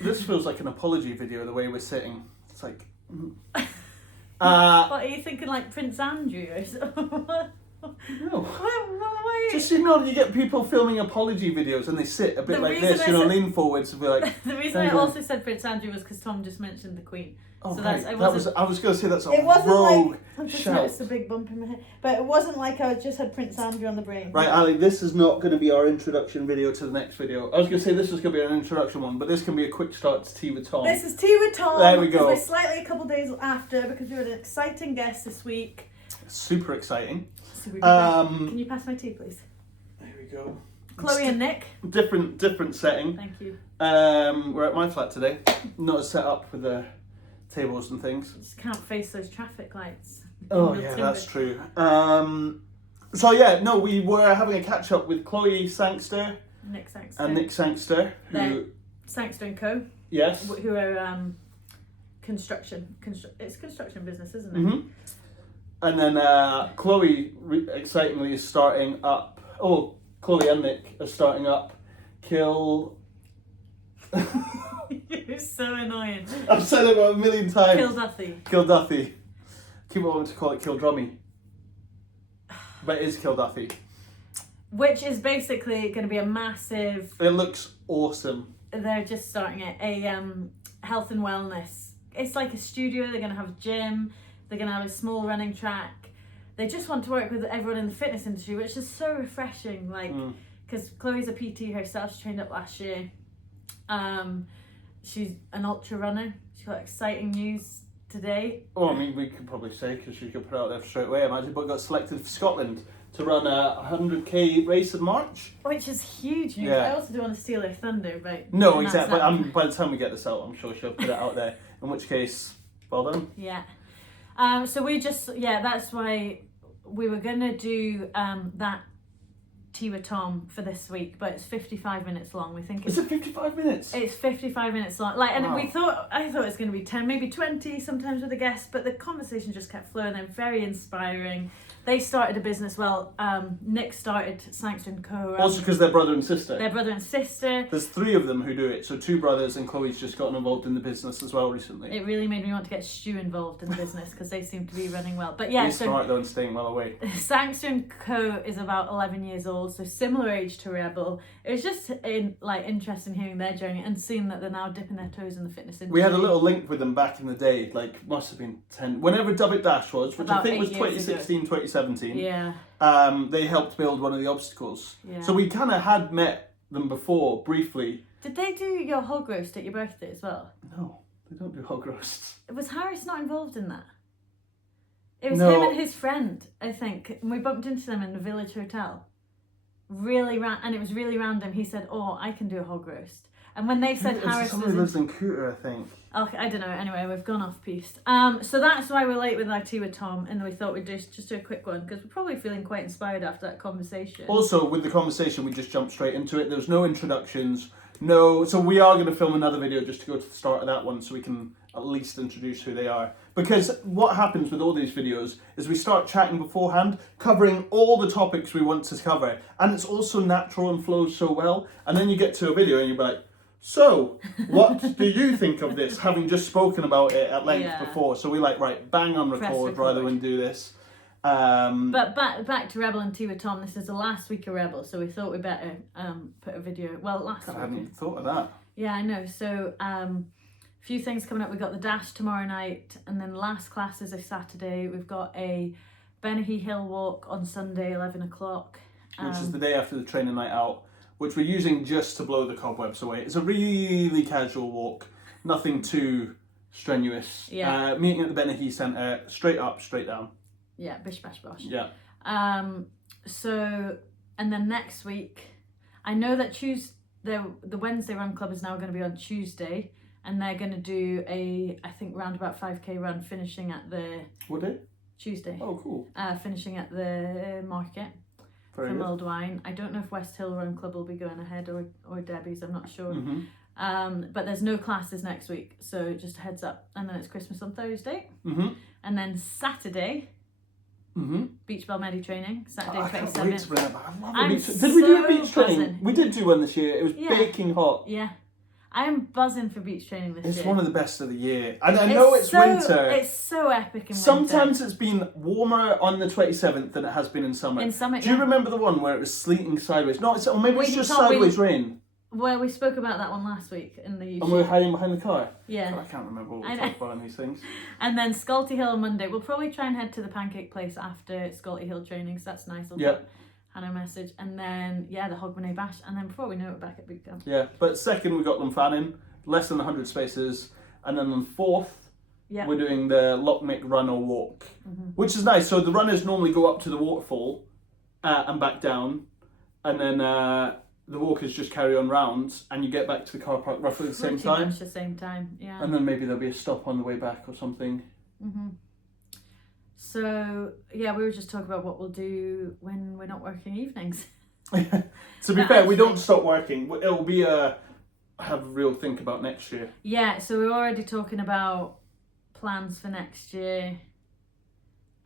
This feels like an apology video, the way we're sitting. It's like... What are you thinking, like Prince Andrew or something? No. Why? Just, you know, you get people filming apology videos and they sit a bit like this, lean forwards and be like... The reason I also said Prince Andrew was because Tom just mentioned the Queen. Oh, so right. I was going to say that's a it wasn't rogue like, I've just shout. noticed a big bump in my head. But it wasn't like I just had Prince Andrew on the brain. Right, Ali, this is not going to be our introduction video to the next video. I was going to say this was going to be an introduction one, but this can be a quick start to Tea with Tom. This is Tea with Tom. There we go. We're slightly a couple days after because we had an exciting guest this week. Super exciting. Can you pass my tea, please? There we go. Chloe and Nick. Different setting. Thank you. We're at my flat today. Not as set up with the tables and things. You just can't face those traffic lights. Oh yeah, that's true. So yeah, no, we were having a catch up with Chloe Sangster Nick Sangster. and Nick Sangster, who Sangster and Co. Yes. Who are construction. It's construction business, isn't it? Mm-hmm. And then Chloe, excitingly, is starting up. Oh, Chloe and Nick are starting up. You're so annoying. I've said it about a million times. Kilduffy. Keep wanting to call it Kildrummy. But it is Kilduffy. Which is basically going to be a massive... It looks awesome. They're just starting it. A health and wellness. It's like a studio. They're going to have a gym. They're going to have a small running track. They just want to work with everyone in the fitness industry, which is so refreshing. Like, because Chloe's a PT herself. She trained up last year. She's an ultra runner. She's got exciting news today. Oh, I mean, we could probably say, because she could put it out there straight away. Imagine, but got selected for Scotland to run a 100k race in March. Which is huge news. Yeah. I also don't want to steal her thunder, but... No, exactly. But by the time we get this out, I'm sure she'll put it out there. In which case, well done. Yeah. So we just... Yeah, that's why we were going to do that Tea with Tom for this week, but it's 55 minutes long. We think Is it 55 minutes? It's 55 minutes long. Like, and wow. I thought it was going to be 10, maybe 20 sometimes with a guest, but the conversation just kept flowing. They're very inspiring. They started a business. Well, Nick started Sangster and Co. Also because they're brother and sister. They're brother and sister. There's 3 of them who do it. So 2 brothers, and Chloe's just gotten involved in the business as well recently. It really made me want to get Stu involved in the business because they seem to be running well. But yeah, He's smart though and staying well away. Sangster and Co. is about 11 years old, so similar age to Rebel. It was just interesting hearing their journey and seeing that they're now dipping their toes in the fitness industry. We had a little link with them back in the day, like must have been 10, whenever Dub It Dash was, which About I think was 8 years 2016, 2017. Yeah. They helped build one of the obstacles. Yeah. So we kind of had met them before, briefly. Did they do your hog roast at your birthday as well? No, they don't do hog roasts. Was Harris not involved in that? It was No. him and his friend, I think. And we bumped into them in the Village Hotel. And it was really random. He said, "Oh, I can do a hog roast." And when they said Harris somebody was... lives in Cooter, I think. Okay, I don't know. Anyway, we've gone off piste. So that's why we're late with our tea with Tom, and we thought we'd just do a quick one because we're probably feeling quite inspired after that conversation. Also, with the conversation, we just jumped straight into it. There was no introductions. So we are going to film another video just to go to the start of that one so we can at least introduce who they are. Because what happens with all these videos is we start chatting beforehand, covering all the topics we want to cover. And it's also natural and flows so well. And then you get to a video and you're like, so, what do you think of this? Having just spoken about it at length before. So we right, bang on record rather than do this. But back to Rebel and Tea with Tom. This is the last week of Rebel, so we thought we'd better put a video. Well, last week. I hadn't thought of that. Yeah, I know. So, few things coming up. We've got the Dash tomorrow night, and then last class is a Saturday. We've got a Benahee Hill walk on Sunday, 11 o'clock. Which is the day after the training night out, which we're using just to blow the cobwebs away. It's a really casual walk, nothing too strenuous. Yeah. Meeting at the Benahee Centre, straight up, straight down. Yeah, bish bash bosh. Yeah. So, and then next week, I know that the Wednesday Run Club is now going to be on Tuesday, and they're going to do I think round about 5k run, finishing at the... What day? Tuesday. Oh, cool. Finishing at the market. Very from good. Old Wine. I don't know if West Hill Run Club will be going ahead or Debbie's, I'm not sure. Mm-hmm. But there's no classes next week, so just a heads up. And then it's Christmas on Thursday. Mm-hmm. And then Saturday, Beach Bell Medi training, Saturday 27th. I can't wait to bring it back. I love I'm beach. Did we do a beach so training? buzzing. We did do one this year. It was baking hot. Yeah. I'm buzzing for beach training this year. It's one of the best of the year. And I know it's winter. It's so epic in Sometimes winter. it's been warmer on the 27th than it has been in summer. In summer, Do you remember the one where it was sleeting sideways? No, or maybe it's just can't we- sideways rain. Well, we spoke about that one last week in the YouTube. And we were hiding behind the car. Yeah. God, I can't remember what we I know. talked about on these things. And then Sculty Hill on Monday. We'll probably try and head to the Pancake Place after Sculty Hill training, so that's nice. I'll Yeah. put Hannah a message. And then, the Hogmanay Bash. And then before we know it, we're back at boot camp. Yeah, but second we got Lunfanning, less than 100 spaces. And then on fourth, Yeah. we're doing the Lockmick Run or Walk, Mm-hmm. which is nice. So the runners normally go up to the waterfall and back down. And then the walkers just carry on rounds and you get back to the car park roughly at the same Pretty time. much the same time, yeah. And then maybe there'll be a stop on the way back or something. Mm-hmm. So, we were just talking about what we'll do when we're not working evenings. To be fair, we don't stop working. It'll be have a real think about next year. Yeah, so we're already talking about plans for next year.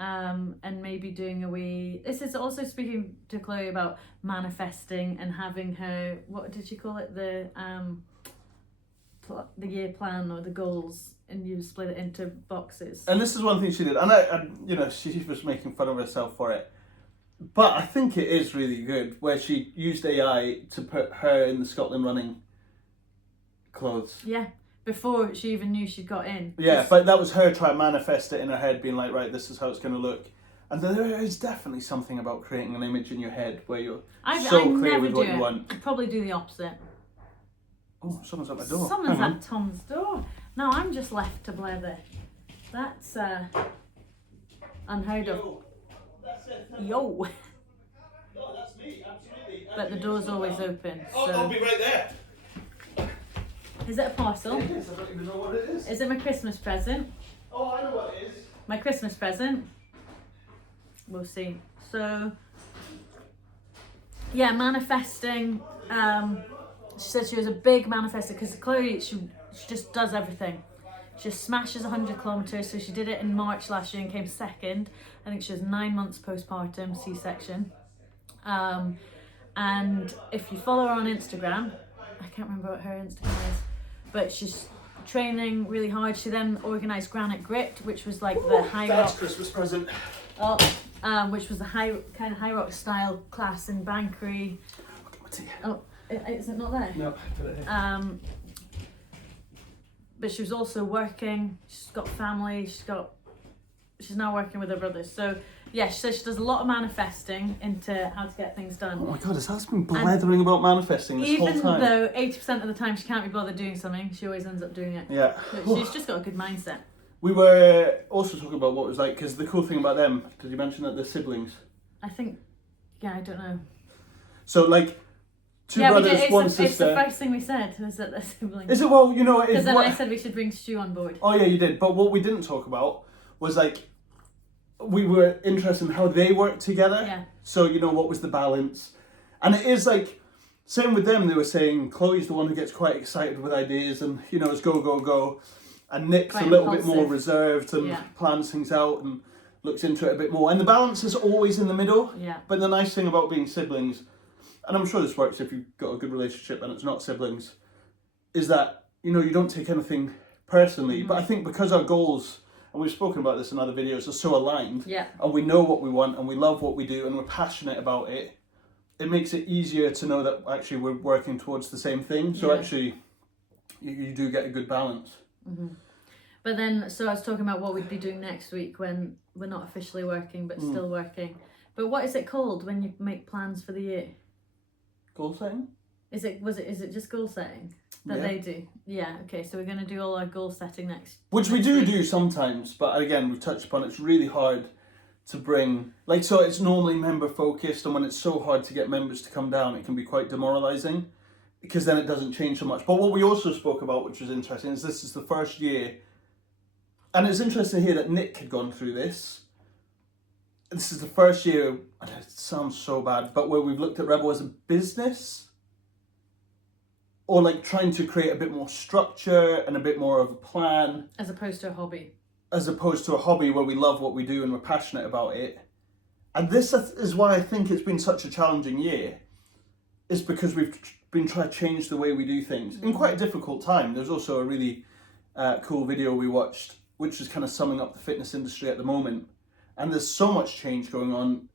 And maybe doing a wee... This is also speaking to Chloe about manifesting and having her... What did she call it? The year plan or the goals, and you split it into boxes. And this is one thing she did, and I she was making fun of herself for it. But I think it is really good, where she used AI to put her in the Scotland running clothes. Yeah, before she even knew she'd got in. Yeah, but that was her trying to manifest it in her head, being like, right, this is how it's going to look. And there is definitely something about creating an image in your head where you're I so clear never with what do you it. want. I'd probably do the opposite. Oh, someone's at my door. Someone's Hang on. at Tom's door. No, I'm just left to blether. That's unheard of. Yo, that's it. Yo. No, that's me, absolutely. But the door's always open. Oh, I'll So be right there. is it a parcel? It is, I don't even know what it is. Is it my Christmas present? Oh, I know what it is. My Christmas present? We'll see. So manifesting. She said she was a big manifester because Chloe, she just does everything. She just smashes 100 kilometers. So she did it in March last year and came second. I think she was 9 months postpartum, C-section. And if you follow her on Instagram, I can't remember what her Instagram is, but she's training really hard. She then organised Granite Grit, which was like the high That's rock, Christmas present. which was the high high rock style class in Bankery. Look at my tea. Oh, is it not there? No, put it here. But she was also working. She's got family. She's now working with her brothers. So yeah, she says she does a lot of manifesting into how to get things done. Oh my god, has been blethering about manifesting this whole Even time. though 80% of the time she can't be bothered doing something, she always ends up doing it. Yeah. But she's just got a good mindset. We were also talking about what it was like, because the cool thing about them, did you mention that they're siblings? I think, I don't know. So like, two we brothers, did. one It's the sister. first thing we said was that they're siblings. Is it? Well, you know, Because it's then what... I said we should bring Stu on board. Oh yeah, you did. But what we didn't talk about was like, we were interested in how they work together. Yeah. So, you know, what was the balance? And it is like, same with them, they were saying Chloe's the one who gets quite excited with ideas and, you know, it's go, go, go. And Nick's Quite a little bit more impulsive. reserved and Yeah. plans things out and looks into it a bit more. And the balance is always in the middle. Yeah. But the nice thing about being siblings, and I'm sure this works if you've got a good relationship and it's not siblings, is that, you know, you don't take anything personally. Mm-hmm. But I think because our goals, and we've spoken about this in other videos, are so aligned, Yeah. and we know what we want and we love what we do and we're passionate about it, it makes it easier to know that actually we're working towards the same thing. So Yeah. actually, you do get a good balance. Mm-hmm. But then, so I was talking about what we'd be doing next week when we're not officially working but still working. But what is it called when you make plans for the year? Goal setting? Is it just goal setting that Yeah. they do? Yeah. Okay. So we're gonna do all our goal setting next. Which we next do week. do sometimes, but again, we've touched upon it's really hard to bring, like, so it's normally member focused, and when it's so hard to get members to come down, it can be quite demoralising, because then it doesn't change so much. But what we also spoke about, which was interesting, is this is the first year, and it's interesting to hear that Nick had gone through this. This is the first year, and it sounds so bad, but where we've looked at Rebel as a business, or like trying to create a bit more structure and a bit more of a plan, as opposed to a hobby. as opposed to a hobby where we love what we do and we're passionate about it. And this is why I think it's been such a challenging year. is because we've been trying to change the way we do things in quite a difficult time. There's also a really cool video we watched, which is kind of summing up the fitness industry at the moment. And there's so much change going on.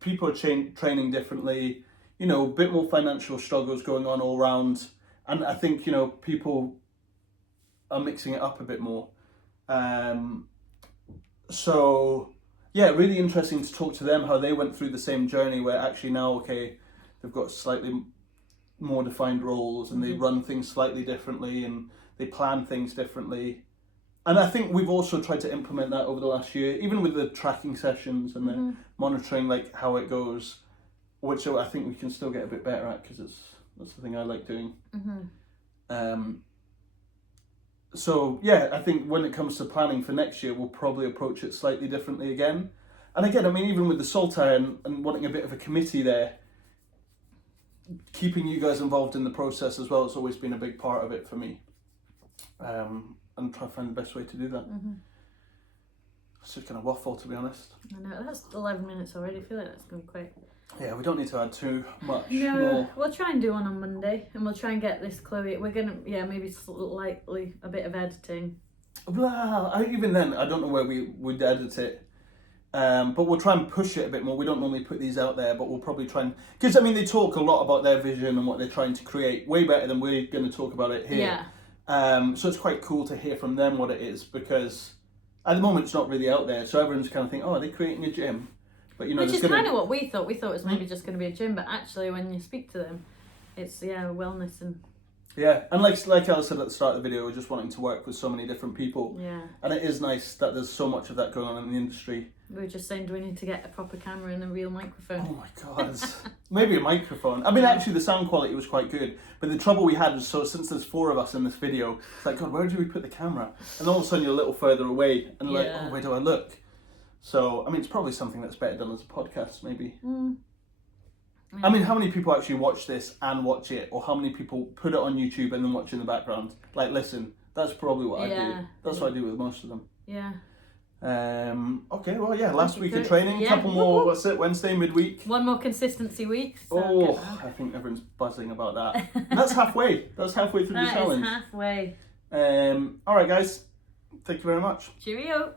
People are training differently, you know, a bit more financial struggles going on all around. And I think, you know, people are mixing it up a bit more. So, yeah, really interesting to talk to them, how they went through the same journey where actually now, okay, they've got slightly more defined roles and they run things slightly differently and they plan things differently. And I think we've also tried to implement that over the last year, even with the tracking sessions and the monitoring, like how it goes, which I think we can still get a bit better at because that's the thing I like doing. So yeah, I think when it comes to planning for next year, we'll probably approach it slightly differently again. And again, I mean, even with the Saltire and wanting a bit of a committee there, keeping you guys involved in the process as well has always been a big part of it for me. And try to find the best way to do that. It's just kind of waffle, to be honest. I know, that's 11 minutes already. I feel like that's going to be quick. Yeah, we don't need to add too much No, more. we'll try and do one on Monday, and we'll try and get this Chloe. We're gonna, maybe slightly a bit of editing. Well, even then, I don't know where we would edit it. But we'll try and push it a bit more. We don't normally put these out there, but we'll probably try and... Because, I mean, they talk a lot about their vision and what they're trying to create, way better than we're going to talk about it here. Yeah. So it's quite cool to hear from them what it is, because at the moment it's not really out there. So everyone's kind of thinking, oh, are they creating a gym? But, you know, which is kind of what we thought. We thought it was maybe just going to be a gym, but actually when you speak to them, it's, wellness and... Yeah, and like I said at the start of the video, we're just wanting to work with so many different people. Yeah. And it is nice that there's so much of that going on in the industry. We were just saying, do we need to get a proper camera and a real microphone? Oh my God. Maybe a microphone. I mean, actually, the sound quality was quite good. But the trouble we had was, so since there's 4 of us in this video, it's like, God, where do we put the camera? And all of a sudden you're a little further away and like, oh, where do I look? So, I mean, it's probably something that's better done as a podcast, maybe. I mean, how many people actually watch this and watch it? Or how many people put it on YouTube and then watch in the background? Like, listen, that's probably what I do. That's what I do with most of them. Yeah. Okay, well, yeah, last week of training, couple more, what's it, Wednesday, midweek? One more consistency week. So I think everyone's buzzing about that. And that's halfway. That's halfway through the challenge. That is halfway. All right, guys. Thank you very much. Cheerio.